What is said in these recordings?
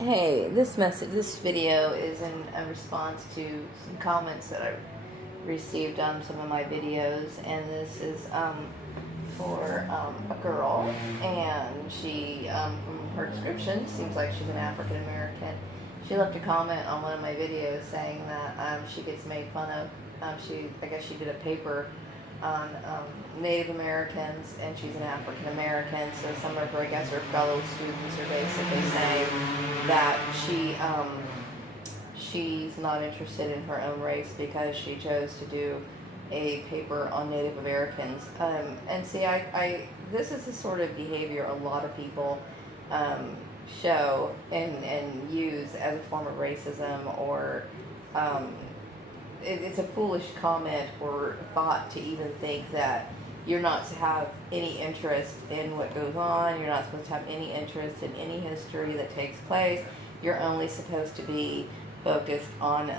Hey, this video is in a response to some comments that I received on some of my videos, and this is for a girl, and she, from her description, seems like she's an African American. She left a comment on one of my videos saying that she gets made fun of. I guess she did a paper on Native Americans, and she's an African American. So some of her, I guess, her fellow students are basically saying that she's not interested in her own race because she chose to do a paper on Native Americans. And see, this is the sort of behavior a lot of people show and use as a form of racism, or um, it's a foolish comment or thought to even think that you're not to have any interest in what goes on. You're not supposed to have any interest in any history that takes place. You're only supposed to be focused on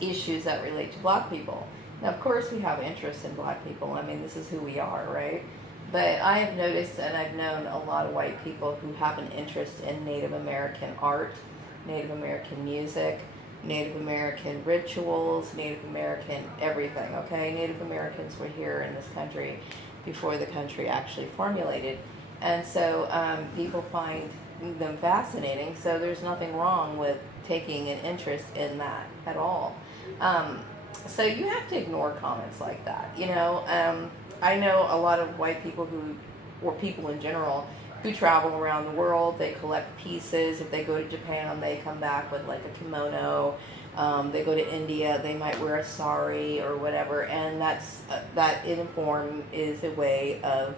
issues that relate to black people. Now, of course, we have interest in black people. I mean, this is who we are, right? But I have noticed, and I've known a lot of white people who have an interest in Native American art, Native American music, Native American rituals, Native American everything, okay? Native Americans were here in this country before the country actually formulated. And so people find them fascinating, so there's nothing wrong with taking an interest in that at all. So you have to ignore comments like that, you know? I know a lot of white people who, or people in general, who travel around the world. They collect pieces. If they go to Japan, they come back with like a kimono. They go to India, they might wear a sari or whatever, and that in form is a way of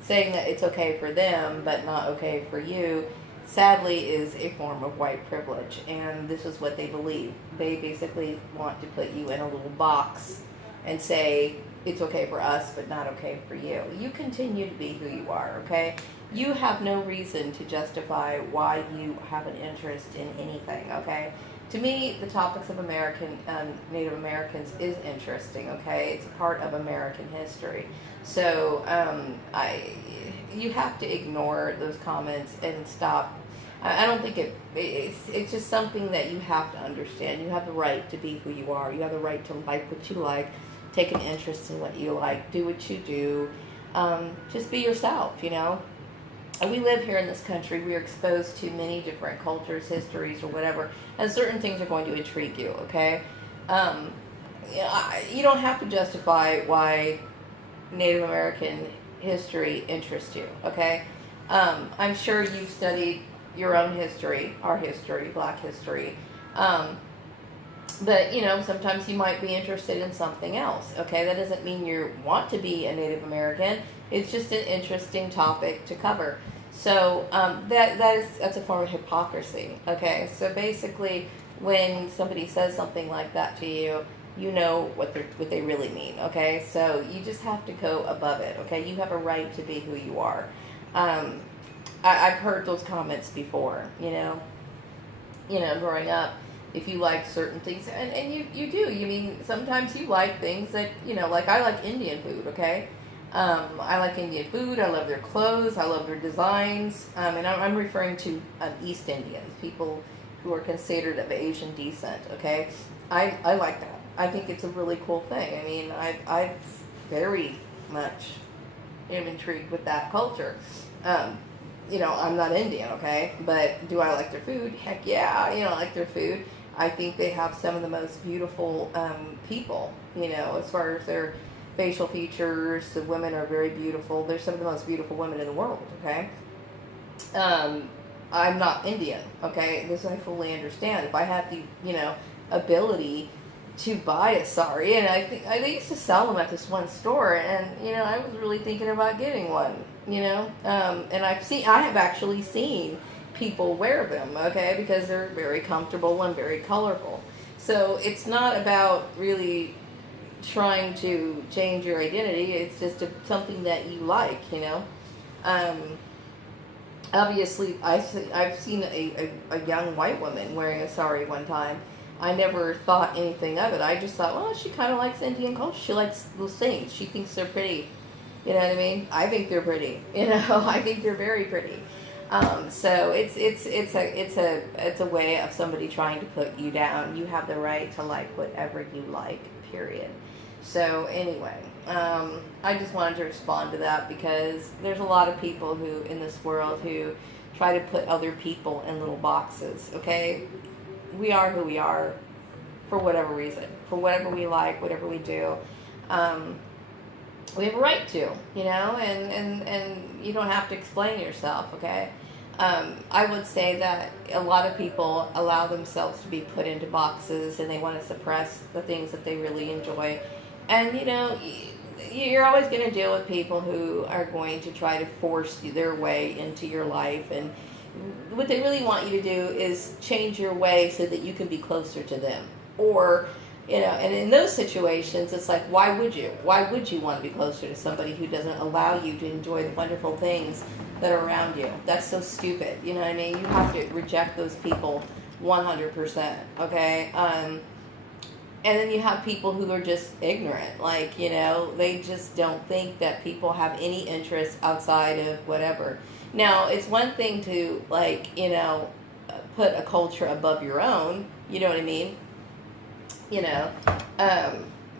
saying that it's okay for them but not okay for you. Sadly, is a form of white privilege, and this is what they believe. They basically want to put you in a little box and say it's okay for us but not okay for you. You continue to be who you are, okay? You have no reason to justify why you have an interest in anything, okay? To me, the topics of Native Americans is interesting, okay? It's a part of American history. So you have to ignore those comments and stop. I don't think it's just something that you have to understand. You have the right to be who you are. You have the right to like what you like, take an interest in what you like, do what you do. Just be yourself, you know? We live here in this country. We are exposed to many different cultures, histories, or whatever, and certain things are going to intrigue you, okay? You don't have to justify why Native American history interests you, okay? I'm sure you've studied your own history, our history, black history. But, you know, sometimes you might be interested in something else, okay? That doesn't mean you want to be a Native American. It's just an interesting topic to cover. So that's a form of hypocrisy, okay? So basically, when somebody says something like that to you, you know what they really mean, okay? So you just have to go above it, okay? You have a right to be who you are. I've heard those comments before, you know, growing up. If you like certain things, and you do, you mean, sometimes you like things that, you know, like I like Indian food, okay? I like Indian food, I love their clothes, I love their designs, and I'm referring to East Indians, people who are considered of Asian descent, okay? I like that. I think it's a really cool thing. I mean, I very much am intrigued with that culture. You know, I'm not Indian, okay? But do I like their food? Heck yeah, you know, I like their food. I think they have some of the most beautiful people, you know, as far as their facial features. The women are very beautiful. They're some of the most beautiful women in the world, okay? I'm not Indian, okay? This I fully understand. If I had the, you know, ability to buy a sari, and I think they used to sell them at this one store, and, you know, I was really thinking about getting one, you know? And I have actually seen people wear them, okay, because they're very comfortable and very colorful. So it's not about really trying to change your identity. It's just something that you like, you know. Obviously, I've seen a young white woman wearing a sari one time. I never thought anything of it. I just thought, well, she kind of likes Indian culture. She likes those things. She thinks they're pretty. You know what I mean? I think they're pretty. You know, I think they're very pretty. So it's a way of somebody trying to put you down. You have the right to like whatever you like, period. So anyway, I just wanted to respond to that because there's a lot of people who in this world who try to put other people in little boxes. Okay, we are who we are for whatever reason, for whatever we like, whatever we do. We have a right to, and you don't have to explain yourself, okay? I would say that a lot of people allow themselves to be put into boxes and they want to suppress the things that they really enjoy. And, you're always going to deal with people who are going to try to force their way into your life. And what they really want you to do is change your way so that you can be closer to them. Or, and in those situations, it's like, why would you? Why would you want to be closer to somebody who doesn't allow you to enjoy the wonderful things that are around you? That's so stupid. You know what I mean? You have to reject those people 100%. Okay? And then you have people who are just ignorant. Like, they just don't think that people have any interest outside of whatever. Now, it's one thing to, put a culture above your own. You know what I mean?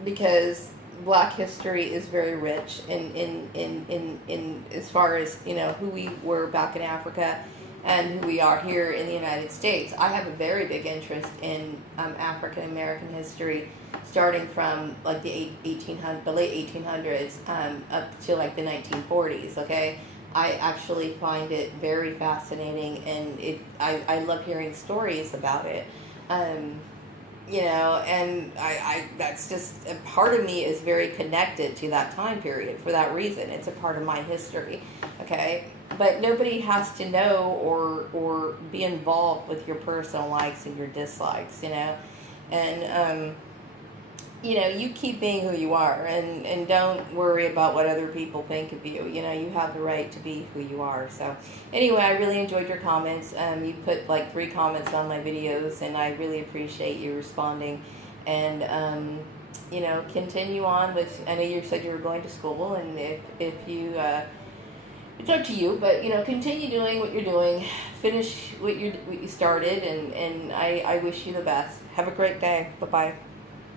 Because Black history is very rich in as far as, who we were back in Africa and who we are here in the United States. I have a very big interest in African American history, starting from like the late 1800s up to like the 1940s. Okay, I actually find it very fascinating, and I love hearing stories about it. And I that's just a part of me is very connected to that time period for that reason. It's a part of my history, okay? But nobody has to know or be involved with your personal likes and your dislikes, and you keep being who you are, and don't worry about what other people think of you. You have the right to be who you are. So anyway, I really enjoyed your comments. You put like 3 comments on my videos, and I really appreciate you responding. And continue on with, I know you said you were going to school, and if you it's up to you, but continue doing what you're doing, finish what you started, and I wish you the best. Have a great day. Bye bye.